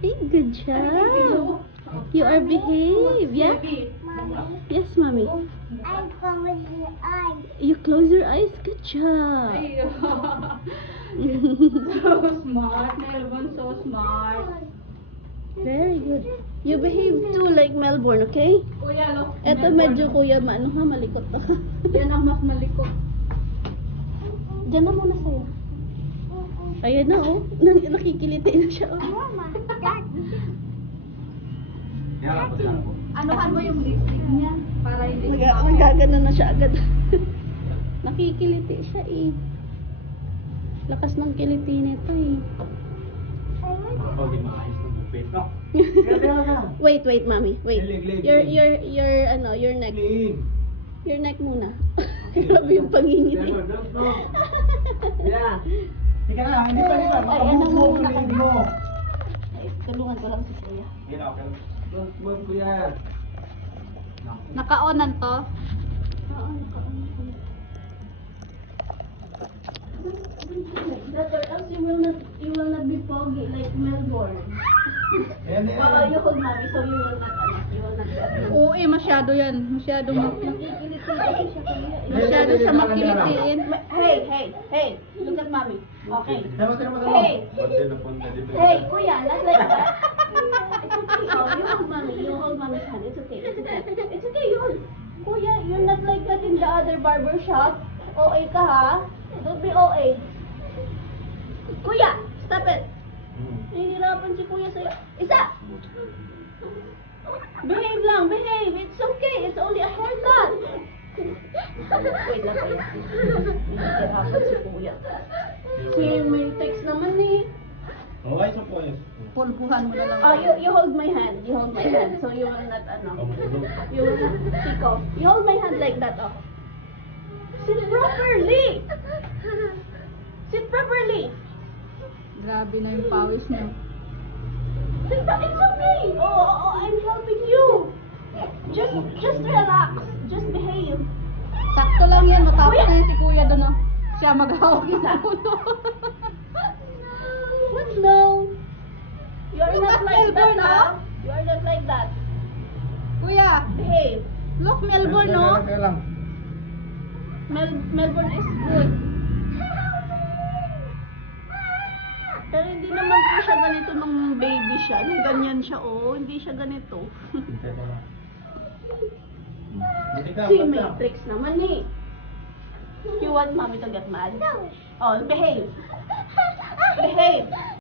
Hey, good job. You are behave, yeah? Yes, mommy. I'm closing your eyes. You close your eyes. Good job. So smart, Melbourne, so smart. Very good. You behave too like Melbourne, okay? Kuya, look. Eto medyo kuya, maano ha, malikot na ka. Yan ang mas malikot. Diyan na muna sa'yo. Ayan na oh. Nakikiliti na siya oh. Mama, Dad. Anuhan mo yung lipstick niya para hindi Nagagano na siya agad. Nakikiliti siya eh. Lakas ng kiliti nito eh. Wait, mommy. Wait. Your neck. Your neck muna. Grabe yung pangingiti. Ika na lang, hindi pa nila. Baka bumubuo mo na mo. Ay, tulungan ko lang si kuya. Buwan kuya. Naka-onan to. Or else you will not be foggy like Melbourne. Ayan, You hold mommy so you will not Oo, masyado yan. Masyado Nakikiliti kasi siya kuya. Masyado siya makilitiin. Hey, look at mommy. Okay. Tama. Hey, kuya, not like that. It's okay. Oh, you hold mommy's hand. It's okay. It's okay. Kuya, you're not like that in the other barber shop. OA ka ha? Don't be OA. Kuya, stop it. Nahihirapan si kuya sa'yo. Isa! Behave lang, behave. It's okay. It's only a haircut. Wait lang kuya. Nahihirapan si kuya. Si may text naman eh. Okay, so po yun. Pulpuhan mo na lang. Oh, you hold my hand. You hold my hand. So you will not, you will not, Chico. You hold my hand like that, oh. Sit properly! Sit properly! Grabe na yung pawis niya. Sit back. It's okay. Oh, I'm helping you. Just relax. Just behave. Sakto lang yan. Matapos na yan si kuya doon. Oh. Siya maghawak ng ulo. What no? You are Look not at like that, Melbourne, huh? oh. You are not like that. Kuya, Behave. look Melbourne, no? Kaya lang. Melbourne is good. Pero hindi naman po siya ganito nung baby siya. Nung ganyan siya, oh. Hindi siya ganito. Si Matrix naman eh. You want mommy to get mad? Oh, behave. Behave.